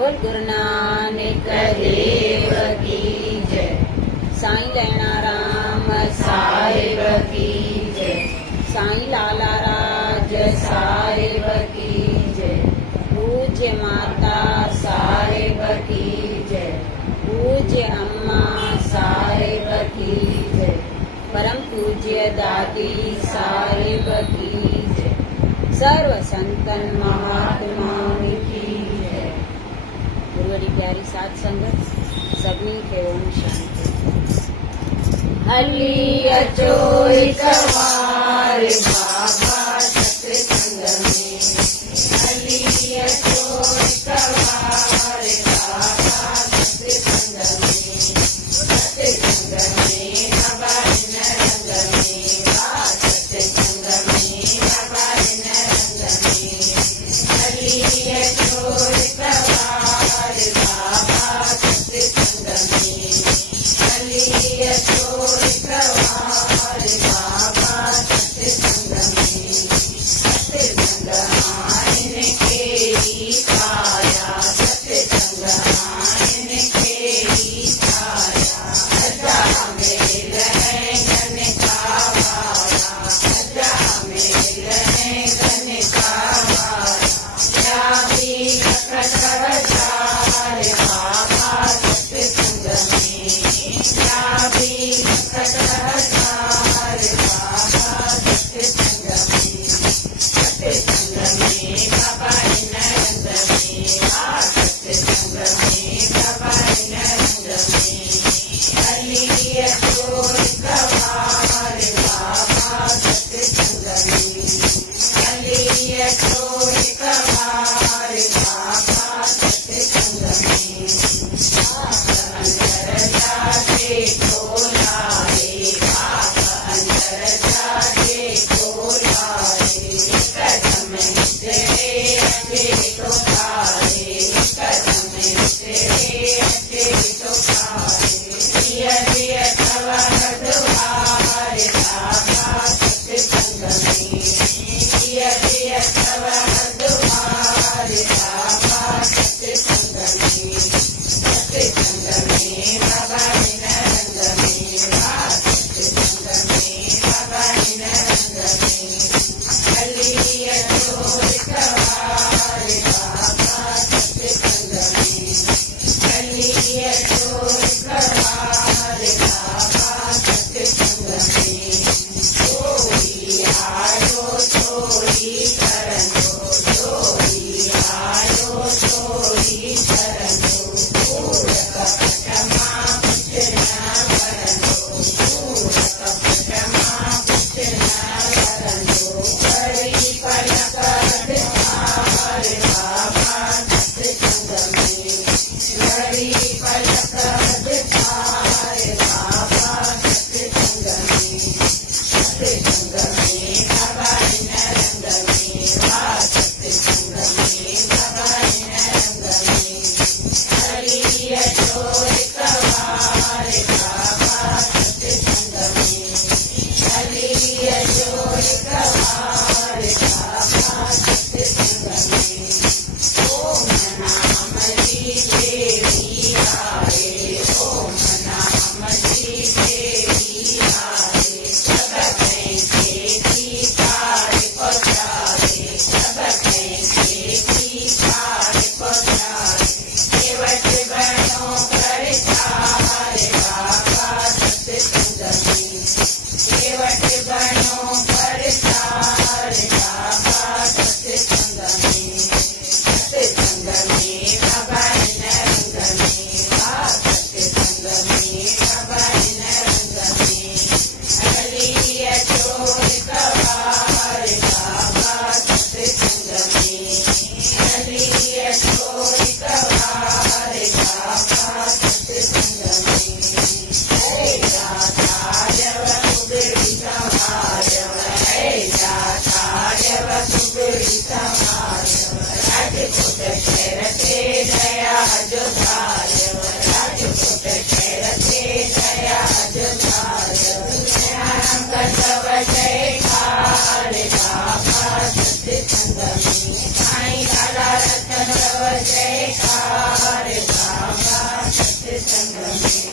बोल गुरु नानक देव की जय। साईं लैणा राम साहिब की जय। साईं लाला राज साहिब की जय। पूज्य माता साहिब की जय। पूज्य अम्मा साहिब की जय। परम पूज्य दादी साहिब की जय। सर्व संतन महात्माओं की जय। गुरुवारी प्यारी साध संगत सभी के ओम शांति। हली अचो सवार बाबा सत्संग में। हली अचो सवार बाबा सत्संग में। सत्संग में बाबा रंग में। सत्संग में बाबा रंग में। हली अचो सवार बाबा सत्संग में। हली अचो सवार बाबा सत्संग में। सत्संग आइन केरी छाया। सत्संग आइन केरी छाया। अजा मेल है गन का वाया। अजा मेल है गन का वाया। या भी कटहर चार बाबा सत्संग में। या भी कटहर चार बाबा सत्संग में। सत्संग में बाबा रंग में। सत्संग में बाबा रंग में। हली अचो सवार बाबा सत्संग में। हली अचो सवार बाबा सत्संग में। अंदर जाके खोलाए। अंदर जाके खोलाए। कदम तेरे अच्छे तो तारे। कदम तेरे अच्छे तो तारे। दिया दिया तवार बाबा सत्संग में। दिया दिया तवार बाबा सत्संग में। सत्संग में बाबा रंग में। सत्संग में बाबा रंग में। हली अचो सवार बाबा सत्संग में। हली अचो सवार बाबा सत्संग में। चोरी आयो चोरी करनो। चोरी आयो चोरी करनो। कूड़ कपट मां कुछ न करनो। कूड़ कपट मां कुछ न करनो। करी पलक अधिकार बाबा सत्संग में। करी पलक अधिकार बाबा सत्संग में। सत्संग में बाबा रंग में। सत्संग में बाबा रंग में। हली अचो सवार बाबा सत्संग में। हली अचो सवार बाबा सत्संग में। ओम नाम जी देवी आए। ओम नाम जी देवी आए। सब खेती कार पहुँचाए। सब खेती कार पहुँचाए। केवट बनो प्रचार बाबा सत्संग में। केवट बनो प्रचार बाबा सत्संग में। सत्संग में बाबा रंग में। सत्संग में बाबा रंग में। हली अचो सवार बाबा सत्संग में। हली अचो सवार बाबा सत्संग में। हरे दाता जब सुगरी समाजव। हरे दाता जब सुगरी समाजव। राजकोट शहर से दया जो धायव। राजकोट शहर से दया जो धायव। सब जयकार बाबा सत्संग में। साईं लाला रतन जय कार बाबा सत्संग में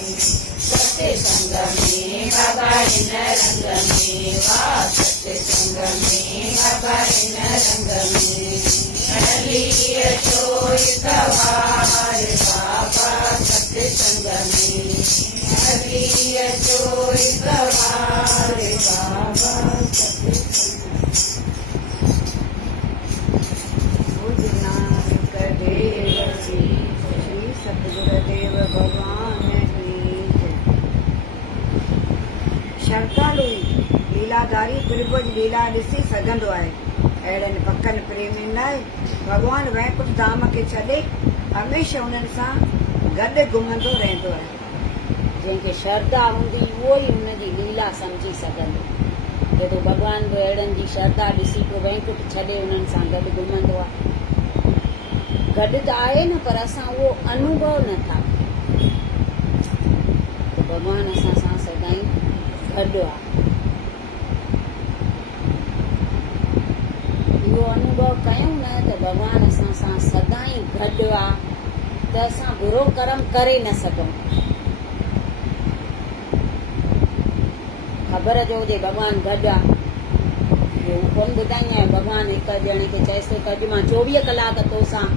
बाबा इन रंग में वाह सत्संग में बाबा इन रंग में अलिय चोर सवार बाबा सत्संग में अलिय चोर सवार बाबा सतगुरुदेव भगवान श्रद्धालु लीलाधारी त्रिभुज लीला ॾिसी सघंदो आहे। अहिड़नि पकनि प्रेमियुनि लाइ भॻवान वैकुंठ धाम खे छॾे हमेशह उन्हनि सां गॾु घुमंदो रहंदो आहे। जंहिंखे श्रद्धा हूंदी उहो ई हुनजी लीला सम्झी सघंदो। जॾहिं भॻवान बि अहिड़नि जी श्रद्धा ॾिसी पोइ वैकुंठ छॾे उन्हनि सां गॾु घुमंदो आहे। गॾु त आहे न, पर असां उहो अनुभव नथा। भॻवान असां सां सदाईं गॾु आहे। इहो अनुभव कयूं न त भॻवान असां सां सदाईं गॾु आहे त असां बुरो कर्म करे न सघूं। ख़बर जो हुजे भॻवान गॾु आहे, कोन ॿुधाईं आहियां। भॻवानु हिकु ॼणे खे चएसि थो त अॼु मां 24 कलाक तोसां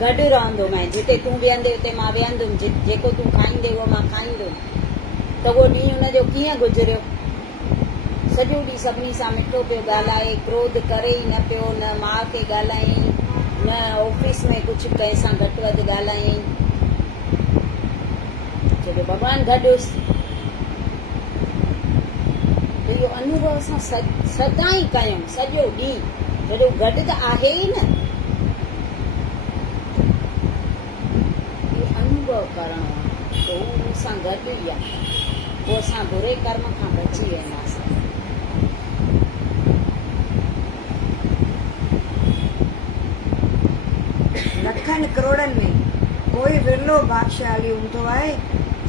गॾु रहंदोमांइ। जिते तूं वेहंदे उते मां वेहंदुमि, जेको तूं खाईंदे उहो मां खाईंदुमि। त उहो ॾींहुं हुनजो कीअं गुज़रियो? सॼो ॾींहुं सभिनी सां मिठो पियो ॻाल्हाए, क्रोध करे ई न पियो, न माउ खे ॻाल्हायईं, न ऑफिस में कुझु कंहिं सां घटि वधि ॻाल्हायईं। जॾहिं भॻवानु गॾु हुयुसि त इहो अनुभव असां सदाईं कयूं सॼो ॾींहुं। जॾहिं गॾु त आहे ई न, अनुभव करणो आहे त उहो सां गॾु ई आहे। पोइ असां बुरे कर्म खां बची वेंदासीं। लखनि करोड़नि में कोई विरलो भाग्यशाली हूंदो आहे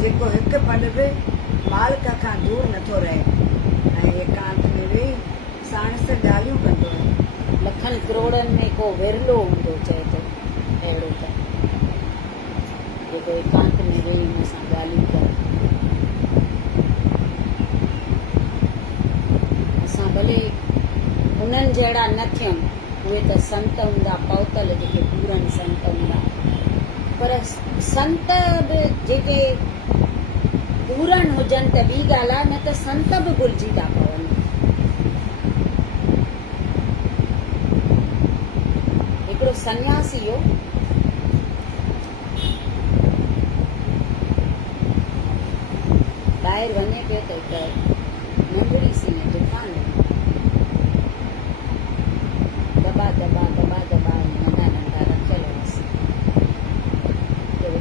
जेको हिकु पल बि मालिक खां दूर नथो रहे ऐं एकांत में वेही साण सां ॻाल्हियूं कंदो आहे। लखनि करोड़नि में को विरलो हूंदो, चए थो अहिड़ो त जेको एकांत में वेही हुन सां ॻाल्हियूं करे। असां भले उन्हनि जहिड़ा न थियूं, उहे त संत हूंदा पौतल, जेके पूरनि संत हूंदा। पर संत बि जेके पूरन हुजनि त ॿी ॻाल्हि आहे, न त संत बि भुलिजी था पवनि। हिकिड़ो सन्यासी हो, ॿाहिरि वञे पियो त हिकु नंढड़ी सी दुकान, दॿा दॿा दॿा दॿा नंढा नंढा रखियल हुअसि।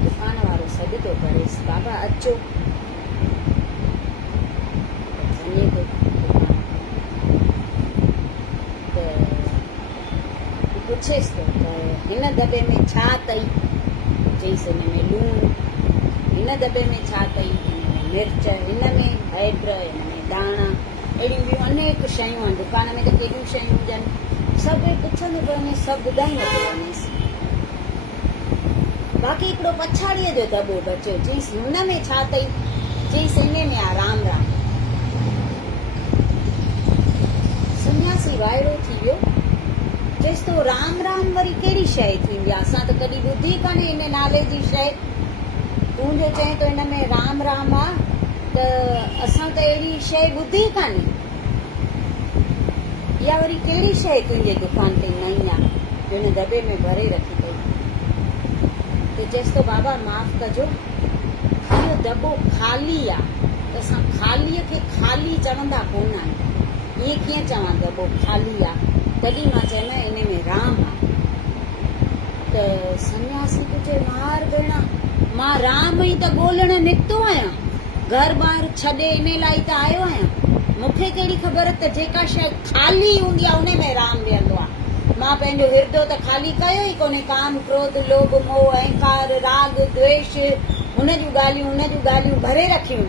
दुकान वारो सॾु थो करेसि, बाबा अचो। वञे थो दुकान त पुछेसि थो त हिन दॿे में छा अथई? चईसि हिन में लूणु, हिन दॿे में छा अथई? मिर्च, हिन में हैड्र, हिन में दाणा, अहिड़ियूं ॿियूं अनेक शयूं आहिनि। दुकान में त केॾियूं शयूं हुजनि, सभु पुछंदो पियो वञे, सभु ॿुधाईंदो पियो वञेसि। बाक़ी हिकिड़ो पछाड़ीअ जो दॿो बचियो, चईसि हुन में छा अथई? चईसि हिन में आहे राम राम। सन्यासी वाइड़ो थी वियो, चईसि तो राम राम वरी कहिड़ी शइ थींदी आहे? असां त कॾहिं ॿुधी कान्हे हिन नाले जी शइ। तूं जो चईं तो हिन में राम राम आहे, त असां त अहिड़ी शइ ॿुधी कान्हे। इहा वरी कहिड़ी शइ तुंहिंजे दुकान ते नई आहे जो हिन दॿे में भरे रखी अथई? त चएसि तो बाबा माफ़ कजो, इहो दॿो ख़ाली आहे। त असां ख़ालीअ खे ख़ाली चवंदा कोन आहियूं। ईअं कीअं चवां दॿो ख़ाली आहे? तॾहिं मां चवंदा हिन में राम आहे। त सन्यासी तो चए मार भेण, मां राम ई त ॻोल्हण निकितो आहियां, घर ॿार छॾे इन लाइ त आयो आहियां। मूंखे कहिड़ी ख़बर त जेका शइ ख़ाली हूंदी आहे उन में राम वेहंदो आहे। मां पंहिंजो हिर्दो त ख़ाली कयो ई कोन्हे। काम, क्रोध, लोभ, मोह, अहंकार, राग, द्वेष, हुन जूं ॻाल्हियूं भरे रखियूं,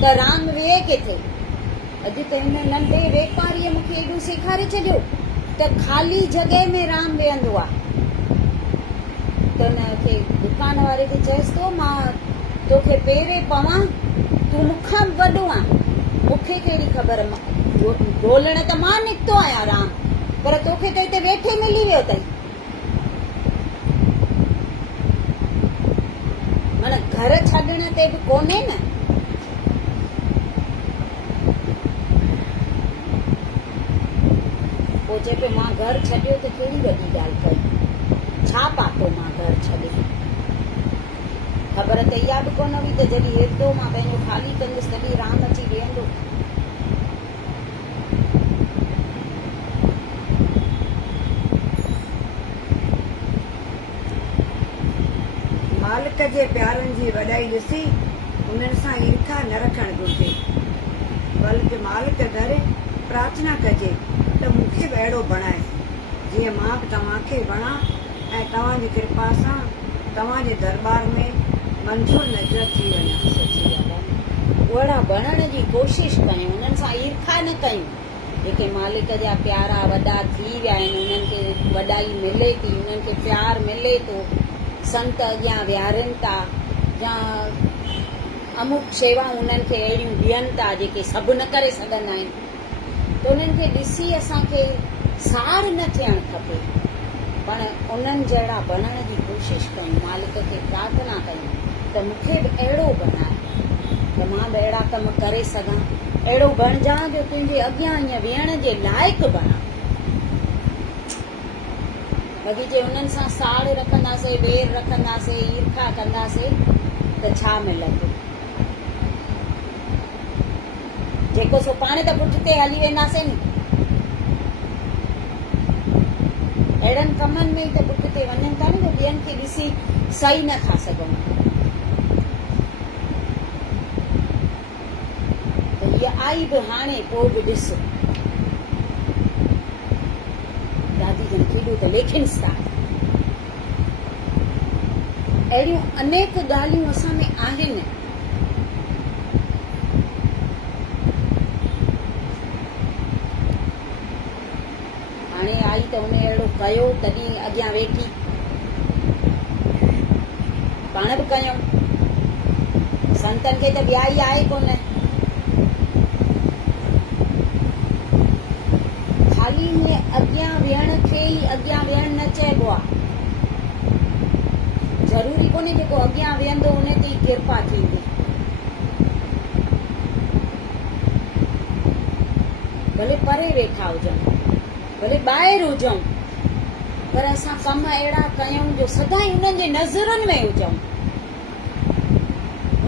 त राम वेहे किथे? अॼु त हिन नंढे वेपारीअ मूंखे एॾो सेखारे छॾियो त ख़ाली जॻह में राम वेहंदो आहे। त हुनखे दुकान वारे खे चयसि तो मां तोखे पेरे पवां, तूं मूंखां वॾो आहे, मूंखे कहिड़ी ख़बर, ॻोल्हण त मां निकितो आहियां राम, पर तोखे त हिते वेठे मिली वियो अथई। माना घर छॾण ते बि कोन्हे न। पोइ चए पियो मां घर छॾियो त कहिड़ी वॾी ॻाल्हि कई, छा पातो मां घर छॾे। ख़बर त इहा बि कोन हुई त जॾहिं हिरदो मां पंहिंजो ख़ाली कंदुसि तॾहिं राम अची वेहंदो। मालिक जे प्यारनि जी वॾाई ॾिसी उन्हनि सां ईर्खा न रखणु घुरिजे, बल्कि मालिक दर प्रार्थना कजे त मूंखे बि अहिड़ो बणाए जीअं मां बि तव्हांखे वणा ऐं तव्हांजी कृपा सां तव्हांजे दरबार में मंज़ूर नज़र थी वञा। सची ॻाल्हि आहे। ओड़ा बणण जी कोशिश कयूं, उन्हनि सां ईर्खा न कयूं। जेके मालिक जा प्यारा वॾा थी विया आहिनि उन्हनि खे वॾाई मिले थी, उन्हनि खे प्यार मिले थो, संत अॻियां विहारनि था, या अमुक शेवाऊं उन्हनि खे अहिड़ियूं ॾियनि था जेके सभु न करे सघंदा आहिनि, त उन्हनि खे ॾिसी असांखे सार न थियणु खपे, पर उन्हनि जहिड़ा बणण जी कोशिश कयूं, मालिक खे प्रार्थना कयूं त मूंखे बि अहिड़ो बणाए त मां बि अहिड़ा कम करे सघां, अहिड़ो बणिजां जो तुंहिंजे अॻियां ईअं वेहण जे लाइक़ु बणां। बाक़ी जे उन्हनि सां साड़ रखंदासीं, वेर रखंदासीं, ईर्खा कंदासीं त छा मिलंदो। जेको सो पाण त पुठिते हली वेंदासीं नी, अहिड़नि कमनि में ई त पुठिते वञनि था न, ॿियनि खे ॾिसी सही नथा सघूं। त हीअ आई बि हाणे, पोइ बि ॾिस दादी जन केॾो त लेखिन्स था। अहिड़ियूं अनेक ॻाल्हियूं असां में आहिनि। हाणे आई त हुन अहिड़ो कयो तॾहिं अॻियां वेठी, पाण बि कयूं। संतनि खे त ॿिया ई आहे कोन, खाली अॻियां विहण खे ई अॻियां विहण न चइबो आहे। ज़रूरी कोन्हे जेको अॻियां विहंदो उन ते ई कृपा थींदी। भले परे वेठा हुजनि, भले ॿाहिरि हुजूं, पर असां कम अहिड़ा कयूं जो सदाईं उन्हनि जे नज़रनि में हुजूं।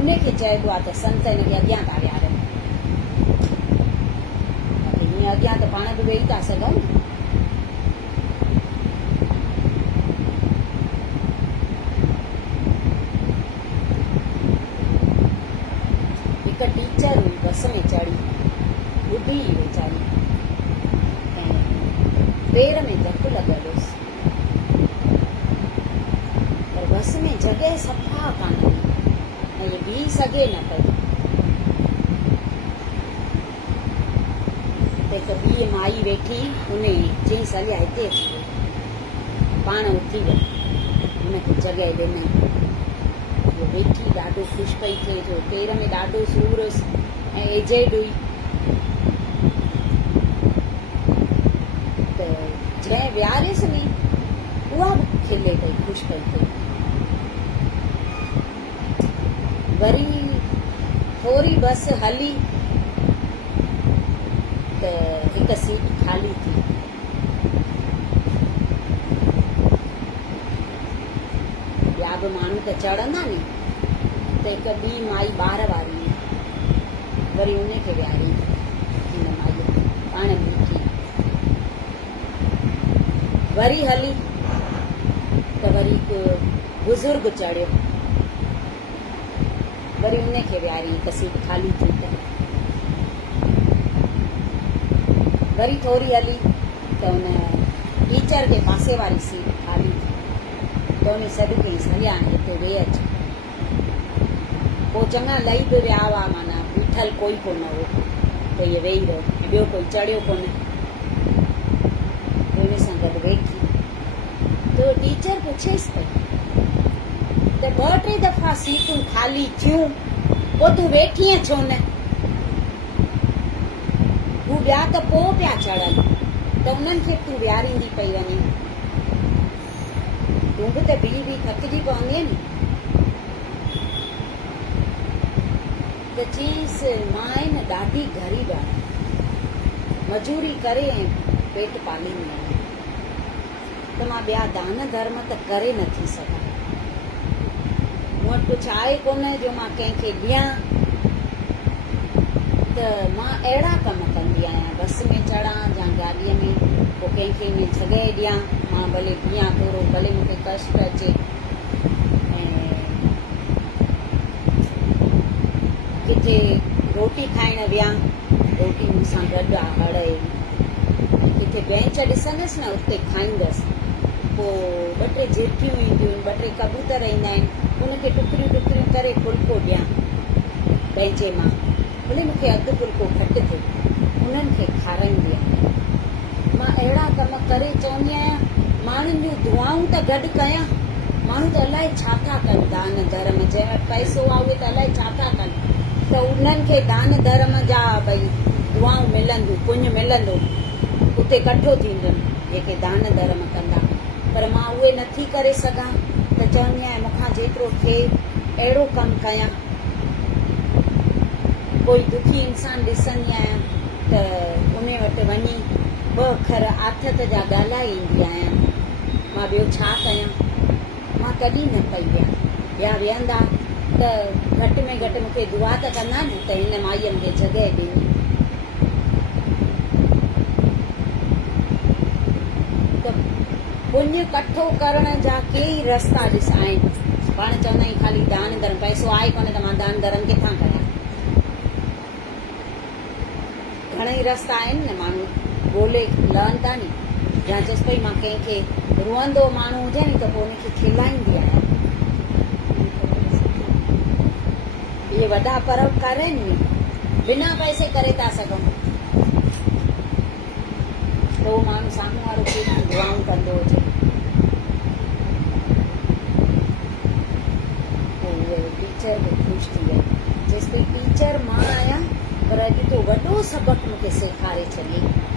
उनखे चइबो आहे त संत हिनखे अॻियां था विहारनि। हीअं अॻियां त पाण बि वेही था सघूं। हिकु टीचर हुई, बस में चढ़ी, ॿुधी वीचारी, ऐं पेर में धकु लॻल हुअसि, पर बस में जॻह सफ़ा कान हुई ऐं इहे बीह सघे न पई। हिक ॿी माई वेठी, उन चईंसि हलिया हिते अची, पाण उथी वई, हुनखे जॻह ॾिनई। वो वेठी ॾाढो ख़ुशि पई थिए, जो पेर में ॾाढो सूर हुअसि ऐं एजेड हुई। त जंहिं विहारियसि नी उहा बि खिले पई, ख़ुशि पई थिए। वरी थोरी बस हली त हिकु सीट ख़ाली थी। ॿिया बि माण्हू त चढ़ंदा नी, त हिकु ॿी माई ॿार वारी हुई, वरी उनखे विहारी, हिन माई पाण बीठी। वरी हली त वरी हिकु बुज़ुर्ग चढ़ियो, वरी उनखे विहारी, हिकु सीट ख़ाली थी त वरी थोरी हली त हुन टीचर खे पासे वारी सीट ख़ाली थी, त उन सॾु कईंसि हलिया हाणे हिते वेह अच। पोइ चङा लही बि विया हुआ, माना बीठल कोई कोन हो, पोइ इहे वेही रहियो, ॿियो कोई चढ़ियो कोन, हुन सां गॾु वेठी। त टीचर पुछेसि पई त 2-3 दफ़ा सीटूं ख़ाली थियूं पोइ तूं वेठीअ छो न? हू ॿिया त पोइ पिया चढ़नि त उन्हनि खे तूं विहारींदी पई वञे। तूं बि त बीह थकिजी पवंदीअ नी। त चईसि मां आहे न ॾाढी ग़रीब आहियां, मजूरी करे ऐं पेट पालींदी आहियां, त मां ॿिया दान धर्म त करे नथी सघां। मूं वटि कुझु आहे कोन जो मां कंहिंखे ॾियां, त मां अहिड़ा कम कंदी आहियां, बस में चढ़ां या गाॾीअ में, पोइ कंहिंखे में जॻह ॾियां, मां भले बीहां थोरो, भले मूंखे कष्ट अचे, ऐं किथे रोटी खाइण वियां, रोटी मूंसां गॾु आहे हड़े, किथे बेंच ॾिसंदसि न उते खाईंदसि, पोइ 2-3 झिरकियूं ईंदियूं आहिनि, 2-3 कबूतर ईंदा आहिनि, उनखे टुकरियूं करे फुल्को ॾियां पंहिंजे मां, भले मूंखे अधु फुल्को घटि थिए, उन्हनि खे खाराईंदी आहियां। मां अहिड़ा कम करे चवंदी आहियां माण्हुनि जूं दुआऊं त गॾु कयां। माण्हू त अलाए छा था कनि दान धर्म, जंहिं वटि पैसो आहे उहे त अलाए छा था कनि, त उन्हनि खे दान धर्म जा भई दुआऊं मिलंदियूं, पुञ मिलंदो, उते कठो थींदुनि जेके दान धर्म कंदा। पर मां उहे नथी करे सघां, त चवंदी आहियां मूंखां जेतिरो थिए अहिड़ो कमु कयां। कोई दुखी इंसान ॾिसंदी आहियां त उन वटि वञी 2 अखर आथत जा ॻाल्हाए ईंदी आहियां। मां ॿियो छा कयां? मां कॾहिं न पई वियां, ॿिया विहंदा त घटि में घटि मूंखे दुआ त कंदा न त हिन माईअ मूंखे जॻह ॾिनी। त पुण्य कठो करण जा केई रस्ता ॾिस आहिनि। पाण चवंदा आहियूं ख़ाली दान धर्म, पैसो आहे कोन त मां दान धर्म किथां कयां? घणेई रस्ता आहिनि न, माण्हू ॻोल्हे लहनि था नी। या चएसि पई मां कंहिंखे रुअंदो माण्हू हुजे नी त पोइ उनखे खिलाईंदी आहियां। इहे वॾा परोपकार आहिनि नी, बिना पैसे करे था सघूं, त उहो माण्हू साम्हूं वारो केतिरी दुआऊं कंदो हुजे। पोइ उहे टीचर बि ख़ुशि थी वई, चएसि पई टीचर मां आहियां पर अॼु तो वॾो सबक़ु मूंखे सेखारे छॾियईं।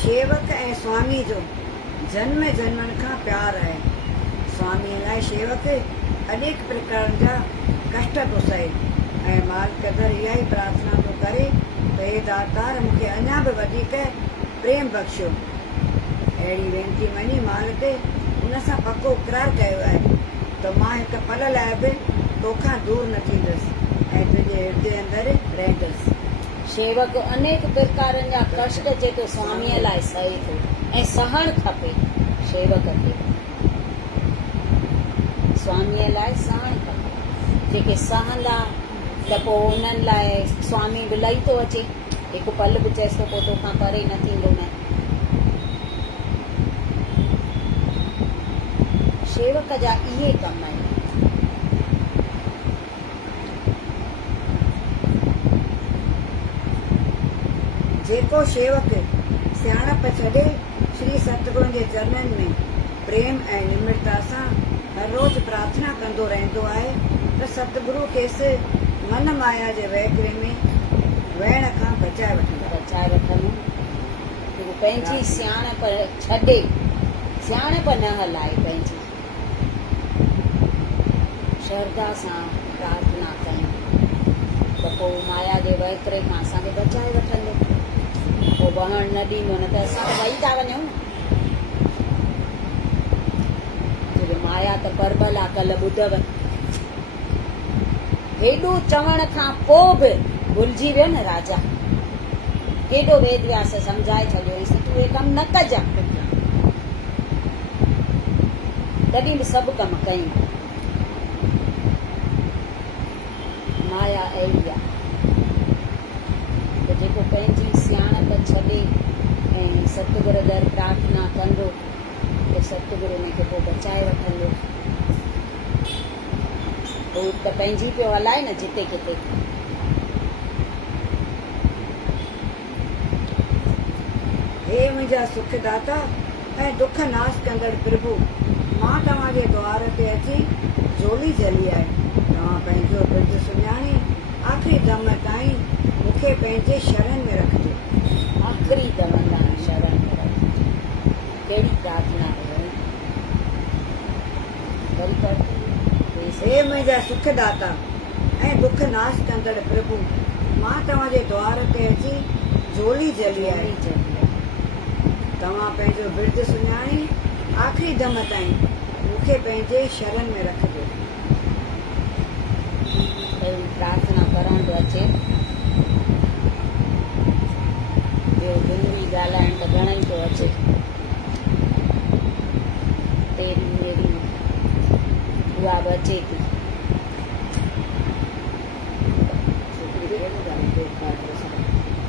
शेवक ऐं स्वामी जो जन्म जन्मनि खां प्यार आहे। स्वामीअ लाइ शेवक अनेक प्रकारनि जा कष्ट थो सहे ऐं मालिक दर इहा ई प्रार्थना थो करे त हे दातार मूंखे अञा बि वधीक प्रेम बख़्शियो। अहिड़ी वेनती मञी मालिक उन सां पको इक़रार कयो आहे त मां हिकु पल लाइ बि तोखां दूर न थींदसि ऐं तुंहिंजे हृदय अंदरि रहंदसि। शेवक अनेक प्रकारनि जा कष्ट जेको स्वामीअ लाइ सहे थो ऐं सहणु खपे। शेवक खे स्वामीअ लाइ सहणु खपे। जेके सहंदा त पोइ उन्हनि लाइ स्वामी बि लही थो अचे, हिकु पल बि चएसि थो पोइ तोखां परे न थींदो न। शेवक जा इहे कम आहिनि। जेको शेवक सियाणप छॾे श्री सतगुरुनि जे चरणनि में प्रेम ऐं निम्रता सां हर रोज़ प्रार्थना कंदो रहंदो आहे त सतगुरु खेसि मन माया जे वहकिरे में वहण खां बचाए वठंदो। पंहिंजी सियाणप छॾे, सियाणप न हलाए, पंहिंजी श्रद्धा सां प्रार्थना कयूं त पोइ माया जे वहकिरे खां असांखे बचाए वठंदो। पोइ वहण न ॾींदो, न त असां वही था वञूं। माया त परबल आहे, कल्ह ॿुधव हेॾो चवण खां पोइ बि भुलिजी वियो न राजा। केॾो वेद व्यास सम्झाए छॾियोसि तूं हे कमु न कजां, तॾहिं बि सभु कमु कयूं। माया अहिड़ी आहे त जेको पंहिंजी सियाणप छॾे ऐं सतगुरु दर प्रार्थना कंदो त सतगुरु हुनखे पोइ बचाए वठंदो। हू त पंहिंजी पियो हलाए न जिते किथे, हे मुंहिंजा सुखदाता ऐं दुख नाश कंदड़ प्रभु, मां तव्हांजे द्वार ते अची झोली झली आहे। तव्हां पंहिंजो विर्त सुञाणे आख़िरी दम ताईं मूंखे पंहिंजे शरण में रखिजो। आख़िरी दम ताईं शरण में रखिजो। कहिड़ी प्रार्थना आहे? वरी पढ़। हे मुंहिंजा सुखदाता ऐं दुख नाश कंदड़ प्रभु, मां तव्हांजे द्वार ते अची झोली झली आहे। तव्हां पंहिंजो विर्त सुञाणे आख़िरी दम ताईं मूंखे पंहिंजे शरण में रखिजो। अहिड़ी प्रार्थना करण थो अचे। ॿियो हिंदी ॻाल्हाइण त घणेई थो अचे। तेरी मेरी उहा बि अचे थी।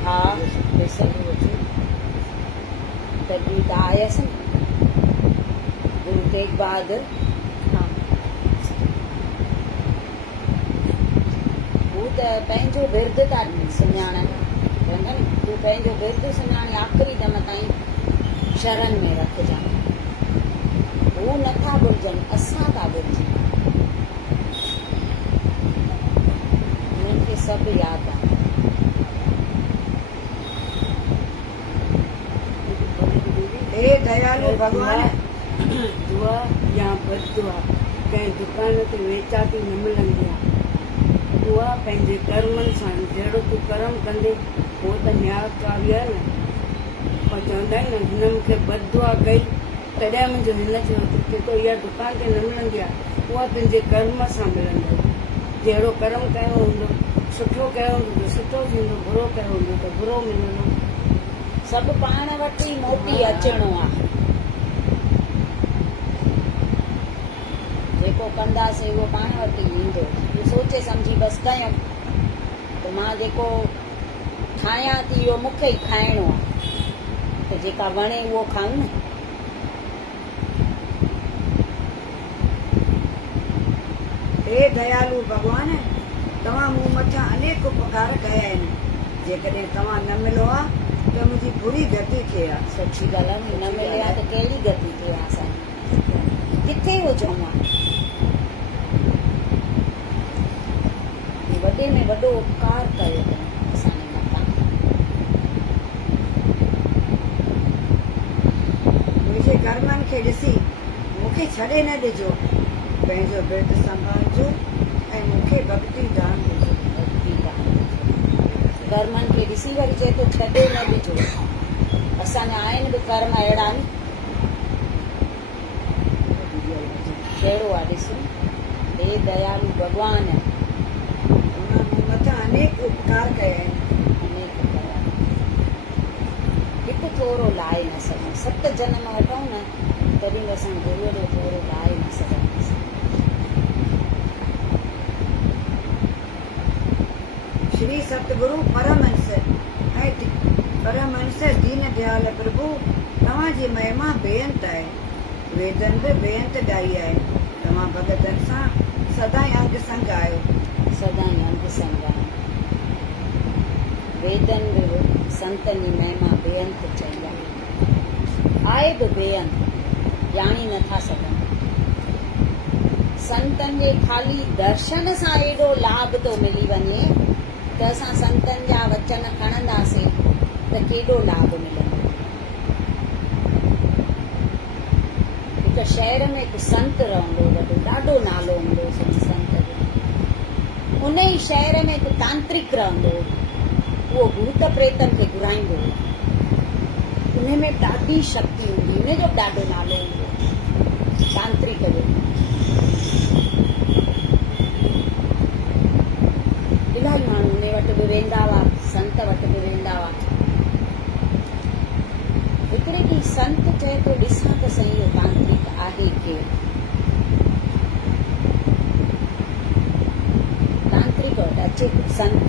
हा तॾहिं त आयसि न गुरु तेग बहादुर। हू त पंहिंजो विर्त था सुञाणनि। तूं पंहिंजो विर्त सुञाणे आख़िरी दम ताईं शरण में रखजांइ। हू नथा भुलिजनि, असां था भुलिजूं। हुननि खे सभु यादि आहे। हे दयालु भगवान, दुआ या बददुआ कंहिं दुकान ते वेचाती न मिलंदी आहे। उहा पंहिंजे कर्मनि सां जहिड़ो तूं कर्म कंदे उहो त न्यायकारी आहे न। और चवंदा आहिनि न, हिन मूंखे बददुआ कई तॾहिं मुंहिंजो हिन चयो जेको इहा दुकान ते न मिलंदी आहे उहा तुंहिंजे कर्म सां मिलंदी। जहिड़ो कर्म कयो हूंदो, सुठो कयो हूंदो त सुठो थींदो, बुरो कयो हूंदो त बुरो मिलंदो। सभु पाण वटि ई मोटी अचिणो आहे। जेको कंदासीं उहो पाण वटि ई ईंदो। तूं सोचे सम्झी बसि कयूं त मां जेको ठाहियां थी इहो मूंखे ई खाइणो आहे, त जेका वणे उहो खाऊं न। हे दयालु भगवान, तव्हां मूं मथां अनेक उपकार कया आहिनि। जेकॾहिं तव्हां न मिलो आहे त मुंहिंजी बुरी गति थिए आहे। सची ॻाल्हि आहे। न मिले आहे त कहिड़ी गति थिए आहे असांजी? किथे हुजूं आहे? वॾे में वॾो उपकार कयो अथईं असांजे मथां। मुंहिंजे कर्मनि खे ॾिसी मूंखे छॾे न ॾिजो। पंहिंजो विर्त संभालजो ऐं मूंखे भक्ति दान ॾिजो। कर्मनि खे ॾिसी वरी चए थो छॾे न ॾिजो। असांजा आहिनि बि कर्म अहिड़ा न। कहिड़ो आहे ॾिसूं। हे दयालु भॻवान, तव्हां मूं मथां अनेक उपकार कया आहिनि। अनेक कया। हिकु थोरो लाहे न सघूं। 7 जन्म वठूं न तॾहिं बि असां गुरूअ जो थोरो लाहे न सघंदासीं। श्री सतगुरु परमहंस दीन दयाल प्रभु, तव्हांजी महिमा बेअंत आहे। वेदन बि बेअंत ॻाई आहे। तव्हां भगतनि सां सदाई अंग संग आहियो। सदाई अंग संग आहियो। वेदन बि संतनि जी महिमा बेअंत चई आहे बि बेअंत, ॼाणी नथा सघनि। संतनि जे ख़ाली दर्शन सां एॾो लाभ थो मिली वञे त असां संतनि जा वचन खणंदासीं त केॾो लाभ मिलंदो। हिकु शहर में हिकु संत रहंदो वॾो, ॾाढो नालो हूंदो हुन संत जो। उन ई शहर में हिकु तांत्रिक रहंदो, उहो भूत प्रेतनि खे घुराईंदो। उन में ॾाढी शक्ति हूंदी, उन जो ॾाढो नालो हूंदो तांत्रिक जो। इलाही माण्हू उन वटि बि वेंदा हुआ, संत वटि बि वेंदा हुआ। हिकिड़े ॾींहुं संत चए थो ॾिसां त सही इहो तांत्रिक आहे केरु। तांत्रिक वटि अचे थो संत,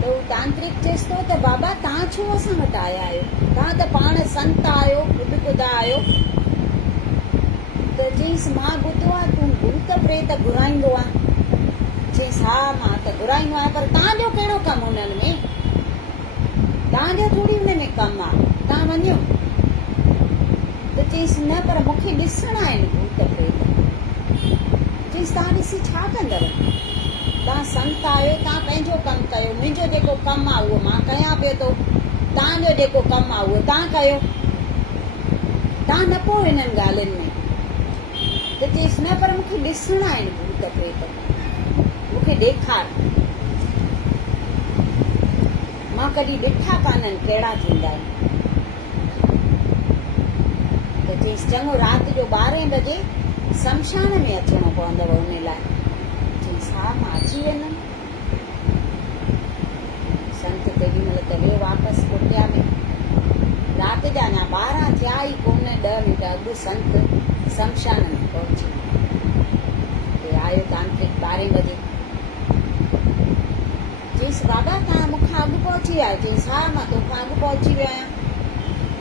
त हू तांत्रिक चएसि थो त बाबा तव्हां छो असां वटि आया आहियो? तव्हां त पाण संत आहियो, ख़ुदि ख़ुदा आहियो। त चईसि मां ॿुधो आहे तूं भूत प्रेत घुराईंदो आहे। चईसि हा मां त घुराईंदो आहियां, पर तव्हांजो कहिड़ो कमु उन्हनि में? तव्हांजो थोरी हुन में कमु आहे। तव्हां तव्हां वञो त चईसि न पर मूंखे ॾिसणा आहिनि भूत प्रेत। चईसि तव्हां ॾिसी छा कंदव, तव्हां संत आहियो, तव्हां पंहिंजो कमु कयो, मुंहिंजो जेको कमु आहे उहो मां कयां पियो थो, तव्हांजो जेको कमु आहे उहो तव्हां कयो, तव्हां न पोइ हिननि ॻाल्हियुनि में। त चईसि न पर मूंखे ॾिसणा आहिनि भूत प्रेत, मूंखे ॾेखार, मां कॾहिं ॾिठा कान्हनि कहिड़ा थींदा आहिनि। त चईसि चङो, राति जो 12 बजे शमशान में अचिणो पवंदव उन लाइ। चईसि हा मां अची वेंदमि। संत तेॾी महिल त वियो वापसि कुटिया में। राति जा अञा 12 थिया ई कोन, 10 मिंट अॻु संत शमशान में पहुची। आयो तांत्रिक 12 बजे। चईसि बाबा तव्हां मूंखां अॻु पहुची विया? चईसि हा मां तोखां अॻु पहुची वियो आहियां,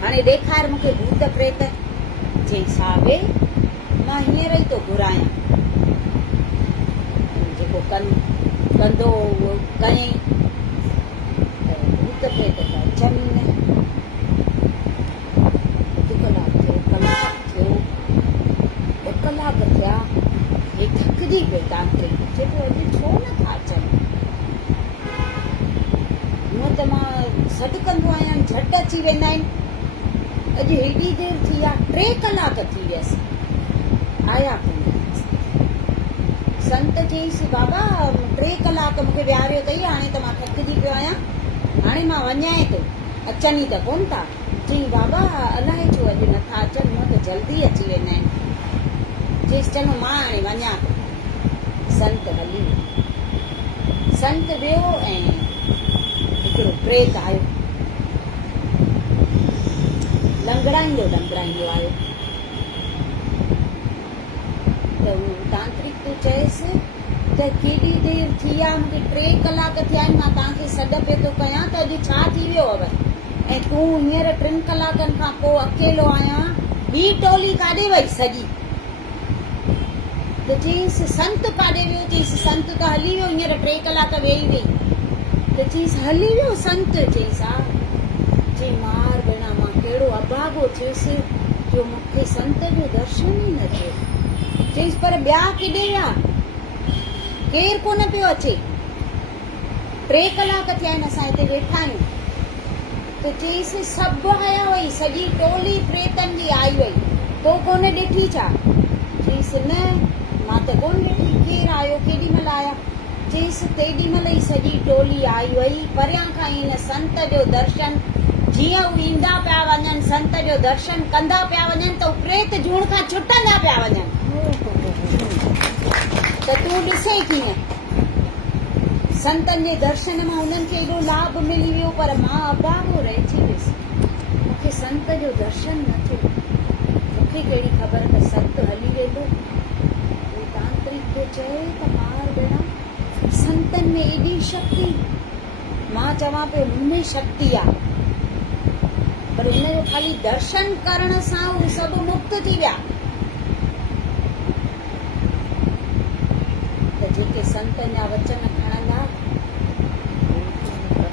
हाणे ॾेखार मूंखे भूत प्रेत। चईसि हा वे मां हींअर ई तो घुरायां, जेको कंदो उहो कयईं। भूत प्रेत त अचनि ई न। 2 कलाक थियो, कलाक थियो, 2 कलाक थिया, हे थकिजी पियो तांत्रिक। चइबो अॼु छो नथा अचनि? हूअं त मां सॾु कंदो आहियां, झटि अची वेंदा आहिनि, अॼु हेॾी देरि थी आहे, 3 कलाक थी वियसि, आया कोन। संत चईसि बाबा 3 कलाक मूंखे विहारियो अथई, हाणे त मां थकिजी पियो आहियां, हाणे मां वञाए थो, अचनि ई त कोन था। चईं बाबा अलाए छो अॼु नथा अचनि, हूअं त जल्दी अची वेंदा आहिनि। चईसि चङो मां हाणे वञां थो। संत हली वियो। संत वियो ऐं हिकिड़ो प्रेत आयो, लंगड़ाईंदो आयो। त हू तांत्रिक तो चएसि त केॾी देरि थी आहे, मूंखे 3 कलाक थिया आहिनि, मां तव्हांखे सॾ पियो थो कयां त अॼु छा थी वियो अव, ऐं तूं हींअर 3 कलाकनि खां पोइ अकेलो आहियां, ॿी टोली काॾे वई सॼी? त चईसि संत काॾे वियो? चईसि संत त हली वियो, हींअर 3 कलाक वेही हुई। त चईसि हली वियो संत? चईसि हा। चई मार भेणा मां कहिड़ो अभागो थियुसि जो मूंखे संत जो दर्शन ई न थियो। चईसि पर ॿिया किॾे विया, केरु कोन पियो अचे, 3 कलाक थिया आहिनि असां हिते वेठा आहियूं। त चईसि सभु आया हुई, सॼी टोली प्रेतनि जी आई हुई, तो कोन ॾिठी छा? चईसि न मां त कोन ॾिठी, केरु आयो, केॾी महिल आया? चईसि तेॾी महिल ई सॼी टोली आई हुई, परियां खां ई हिन संत जो दर्शन, जीअं हू ईंदा पिया वञनि, संत जो दर्शन कंदा पिया वञनि, त प्रेत जूण खां छुटंदा पिया वञनि। त तूं ॾिसे कीअं संतनि जे दर्शन मां उन्हनि खे एॾो लाभ मिली वियो, पर मां अभागो रहिजी वियुसि, मूंखे संत जो दर्शन न थियो। मूंखे कहिड़ी ख़बर त संत हली वेंदो। तांत्रिक तो चए त मार भेणा संतनि में एॾी शक्ति, मां चवां पियो हुनमें शक्ति आहे, पर हिनजो खाली दर्शन करण सां हू सभु मुक्त थी विया। त जेके संतनि जा वचन खणंदा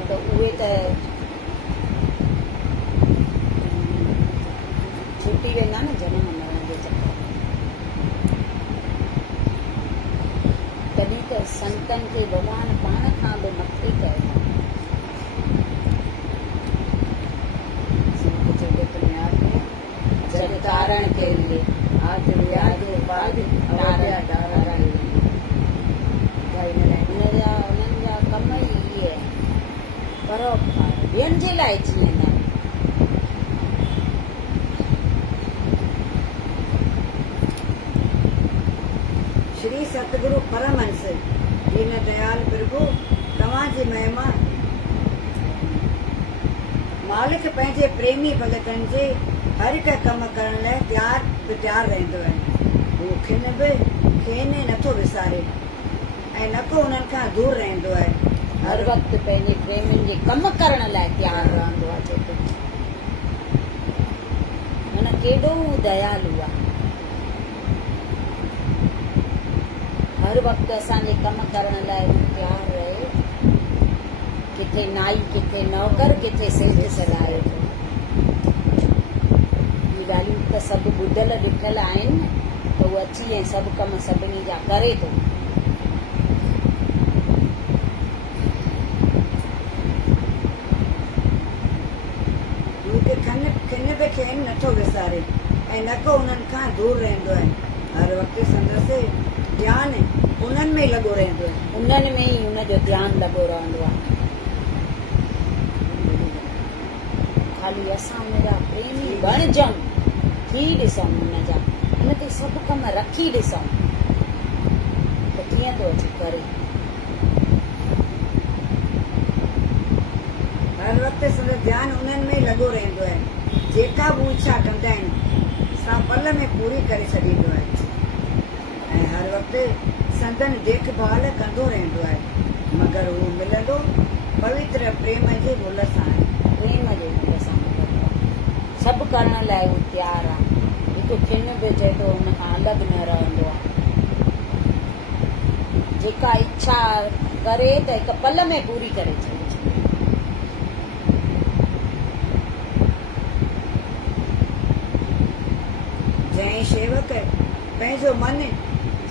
त उहे त छुटी वेंदा न जनम मरण जे चक्कर। तॾहिं त संतनि खे भॻवान पाण खां बि मथे कयो। जग तारण के लिए आज व्याज बाद तारण उन्हनि जा कम ई इहे परोपकार ॿियनि जे लाइ जीअंदा आहिनि। श्री सतगुरु परमहंस दीन दयाल प्रभु तव्हांजी महिमा। मालिक पंहिंजे प्रेमी भगतनि जे हर हिकु कमु करण लाइ तयारु रहंदो आहे। हू खेने नथो विसारे ऐं न को उन्हनि खां दूर रहंदो आहे। हर वक़्तु पंहिंजे प्रेमियुनि जे कमु करण लाइ तयारु रहंदो आहे। जेको माना केॾो दयालु आहे, हर वक़्तु असांजे कमु करण लाइ तयारु रहे। किथे नाई, किथे नौकर, किथे सिंध सलाहे। इहे ॻाल्हियूं त सभु ॿुधल ॾिठल आहिनि न, त उहो अची ऐं सभु कम सभिनी जा करे थो। मूंखे खिन बि खेनि नथो विसारे ऐं न को उन्हनि खां दूर रहंदो आहे। हर वक़्तु संदसि ध्यानु उन्हनि में लॻो रहंदो आहे। उन्हनि में ई हुनजो ध्यानु लॻो रहंदो आहे। ख़ाली असां हुनजा प्रेमी बणिजूं, थी ॾिसूं हुनजा, हुन ते सभु कम रखी ॾिसूं त कीअं थो अची करे। हर वक़्तु संदसि ध्यानु उन्हनि में लॻो रहंदो आहे। जेका बि इच्छा कंदा आहिनि सां पल में पूरी करे छॾींदो आहे ऐं हर वक़्तु संदनि देखभाल कंदो रहंदो आहे। मगर उहो मिलंदो पवित्र प्रेम जे मुल सां आहे। प्रेम जे मुल सां मिलंदो आहे। सभु करण लाइ उहो तयारु आहे। हिकु खिन बि चए थो हुन खां अलॻि न रहंदो आहे। जेका इच्छा करे त हिकु पल में पूरी करे छॾे। जंहिं शेवक पंहिंजो मन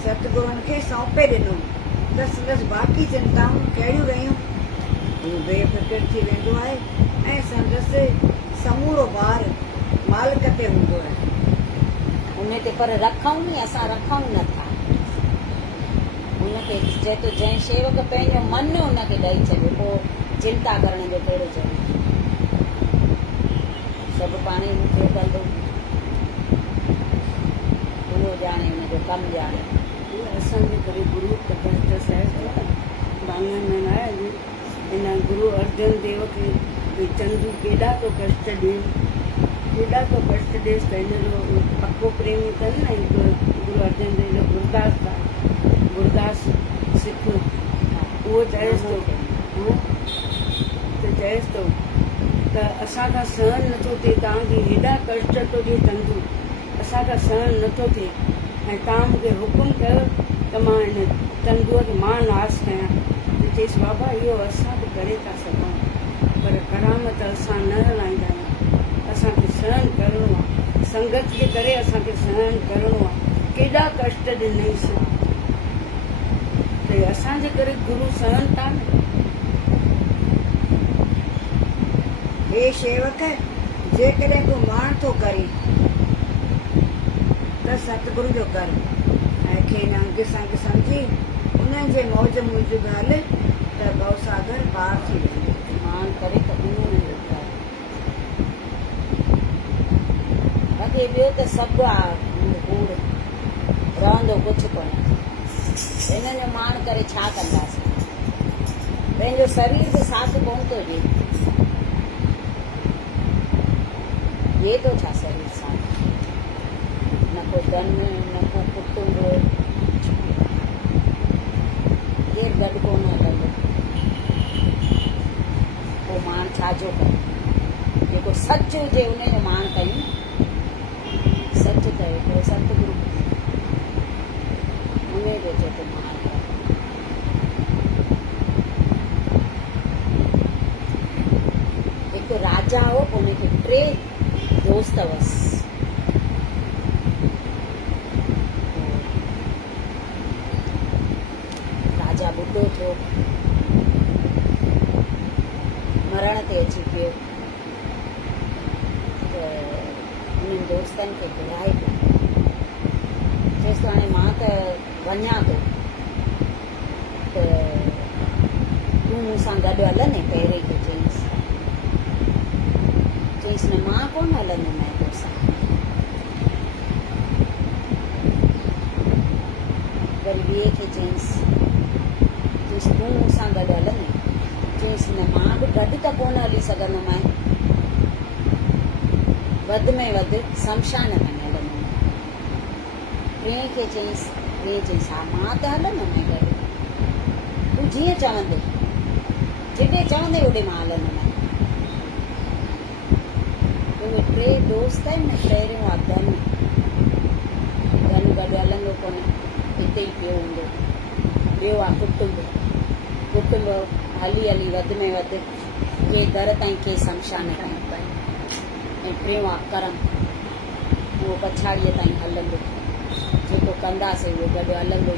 सतगुरुनि खे सौंपे ॾिनो त संदसि बाक़ी चिंताऊं कहिड़ियूं रहियूं। हू बेफ़िक्र थी वेंदो आहे ऐं संदसि समूरो भार मालिक ते हूंदो आहे। उन ते पर रखूं नी, असां रखूं नथा। हुनखे चए थो जंहिं शेवक पंहिंजो मन हुनखे ॾेई छॾियो, पोइ चिंता करण जो कहिड़ो ज़रूरी। सभु पाणे ई मूंखे कंदो, उहो ॼाणे हुनजो कमु ॼाणे। असांजे करे गुरु कष्ट सहज बांगन में आया इन गुरु अर्जन देव खे चंदू केॾा तो कष्ट ॾिए, केॾा तो कष्ट ॾिएसि त हिनजो पको प्रेमी अथनि न हिकु गुरु अर्जन देव जो गुरदास आहे, गुरदास सिख, उहो चएसि थो त चएसि थो त असांखां सहन नथो थिए, तव्हांखे हेॾा कष्ट थो ॾिए चंदू, असांखां सहन नथो थिए ऐं तव्हां मूंखे हुकुम कयो त मां हिन चंदूअ खे मां नाश कयां। त चईसि बाबा इहो असां बि करे था सघूं, पर करामत असां न हलाईंदा आहियूं, असांखे सहन करिणो आहे, संगत जे करे असांखे सहन करिणो आहे। केॾा कष्ट ॾिनईसि त असांजे करे गुरु सहन था न। हे शेवक जेकॾहिं को माण थो करे त सतगुरु जो कर ऐं खेनि अंग संग सम्झी उन्हनि जे मौज मूजिबि हल त भवसागर पार थी वेंदो। मान करे त उन्हनि जो कर। बाक़ी ॿियो त सभु आहे कूड़, रहंदो कुझु कोन्हे। हिननि जो मान करे छा कंदासीं? पंहिंजो शरीर बि साथ कोन थो ॾिए, ॾिए थो छा शरीर साथ? न को धन, न को कुटुंब, केरु गॾु कोन हलंदो। पोइ मान छाजो करे? जेको सच हुजे उन जो मान कयूं। सच त हिकिड़ो सतगुरु उन जो जेको मान करे। हिकु राजा हो, उनखे 3 दोस्त हुअसि। राजा ॿुढो थियो, मरण ते अची पियो त उन्हनि दोस्तनि खे घुराए पियो, चएसि त हाणे मां त वञा थो त तूं मूं सां गॾु हलंदे? पहिरें खे चईसि न मां कोन हलंदुमि तोसां। वरी ॿिए खे चईसि तूं मूं सां गॾु हलंदे? चईसि न मां बि गॾु त कोन हली सघंदुमि, वधि में वधि शमशान में हलंदुमि। टे खे चईसि हा मां त हलंदुमि गॾु, तूं जीअं चवंदे, जिते चवंदे होॾे मां हलंदुमि। उहे 3 दोस्त आहिनि न, पहिरियों आहे धन गॾु हलंदो कोन, हिते ई पियो हूंदो। ॿियो आहे कुटुंब हली हली वधि में वधि के दर ताईं के शमशान ताईं। ऐं टियों आहे कर्म, उहो पछाड़ीअ ताईं हलंदो, जेको कंदासीं उहो गॾु हलंदो,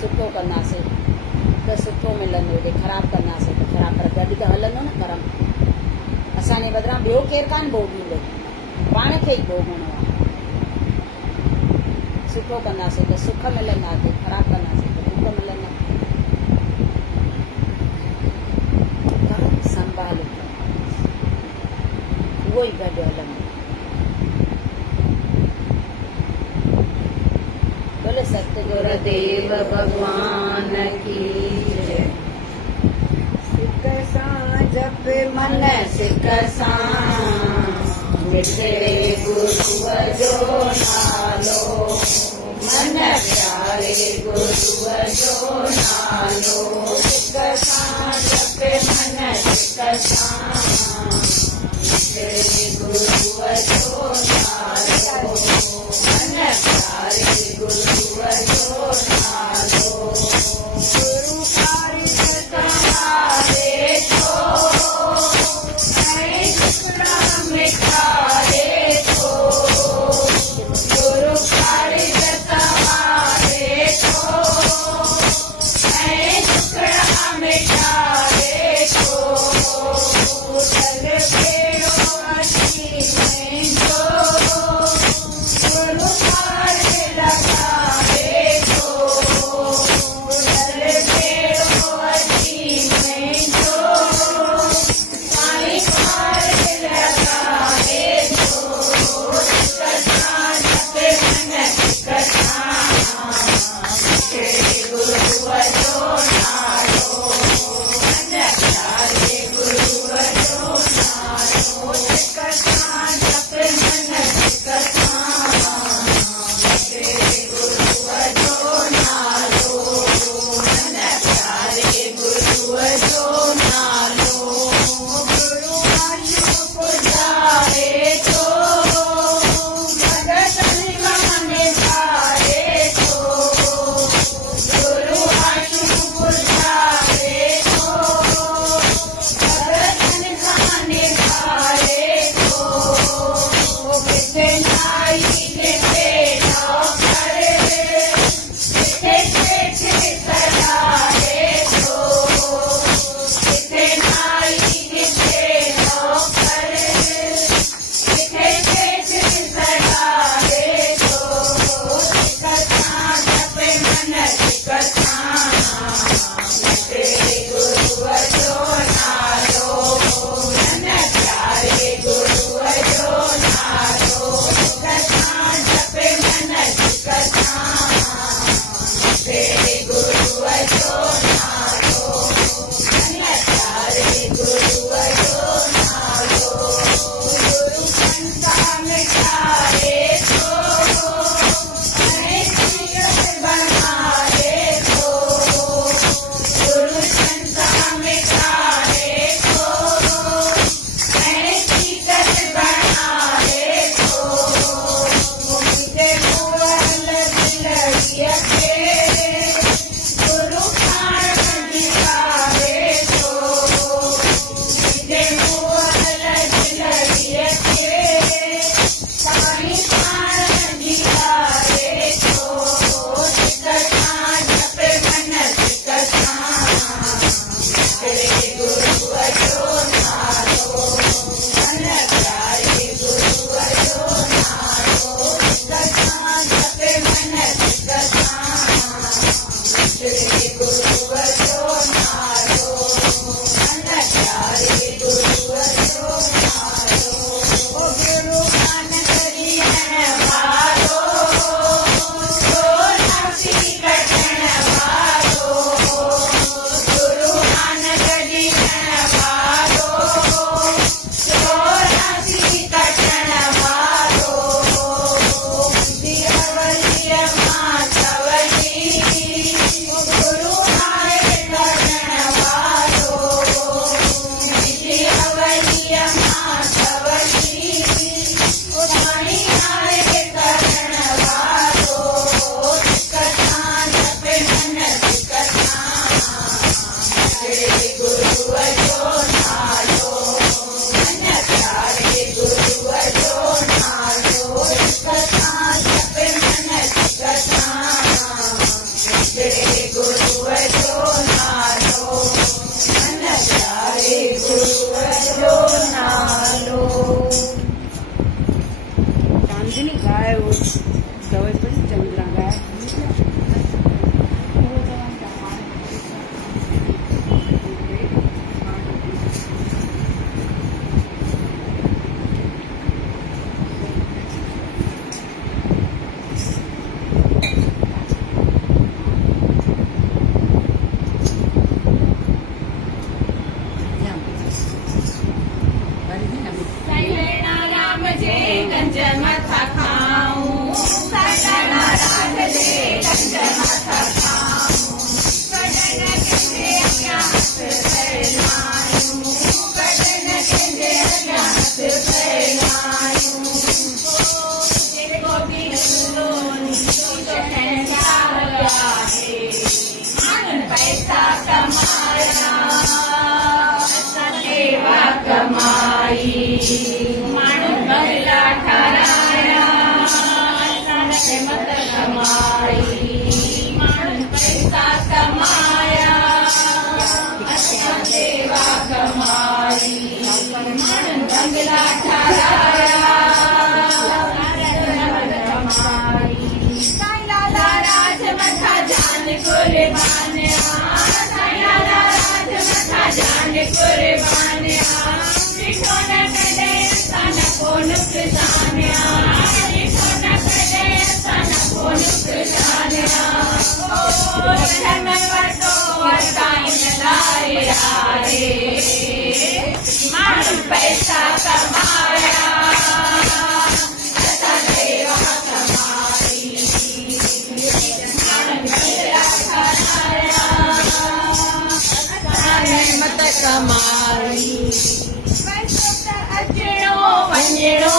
सुठो कंदासीं त सुठो मिलंदो, जे ख़राबु कंदासीं त ख़राबु, पर गॾु त हलंदो न कर्म। असांजे बदिरां ॿियो केरु कान भोॻींदो, पाण खे ई भोॻणो आहे। सुठो कंदासीं त सुख मिलंदा, जे ख़राबु कंदासीं त दुख मिलंदा। कर्म संभालो, उहो ई गॾु हलंदो। बोले सतगुरु गुरुदेव भगवान की जय। सिक सां जप मन मन सिक सां मिटे गुरुअ जो नालो, मन प्यारे गुरुअ जो नालो। सिक सां जप मन सिक सां मिटे गुरुअ जो नालो, मन प्यारे गुरुअ जो नालो। गुरु कारी सतारे थो, मैं दुखड़ा मिटारे थो। गुरु कारी सतारे थो, मैं दुखड़ा मिटारे थो। उथल फेरो अची में जो गुरूअ जो नालो चांदनी गाय वो दवाई पर चंद्रा गाय सैलेना राम जे गंज मथा खाऊं सैलेना राज जे गंज मथा खाऊं कॾहिं कंहिंजे अॻियां हथ फैलायूं कॾहिं कंहिंजे अॻियां हथ फैलायूं जेको बि आहे माण्हुनि पैसा कमाया सेवा कमाई माण्हू बंगला ठाराया असांखे मत कमाई माण्हुनि पैसा कमाया असां सेवा कमाई माण्हुनि बंगला ठाराया कमाई साईं लाला राज मथा जान कुर्बानिया साईं लाला राज मथा जान कुर्बानिया ॾिठो न कॾहिं असां न को नुक़सानिया ॾिठो न कॾहिं असां न को नुक़सानिया ओ धन वठो असां इन लाइ आहे माण्हू पैसा कमाया असां सेवा कमाई माण्हुनि पैसा ठाराया असां मत कमाई पैसो त अचणो वञणो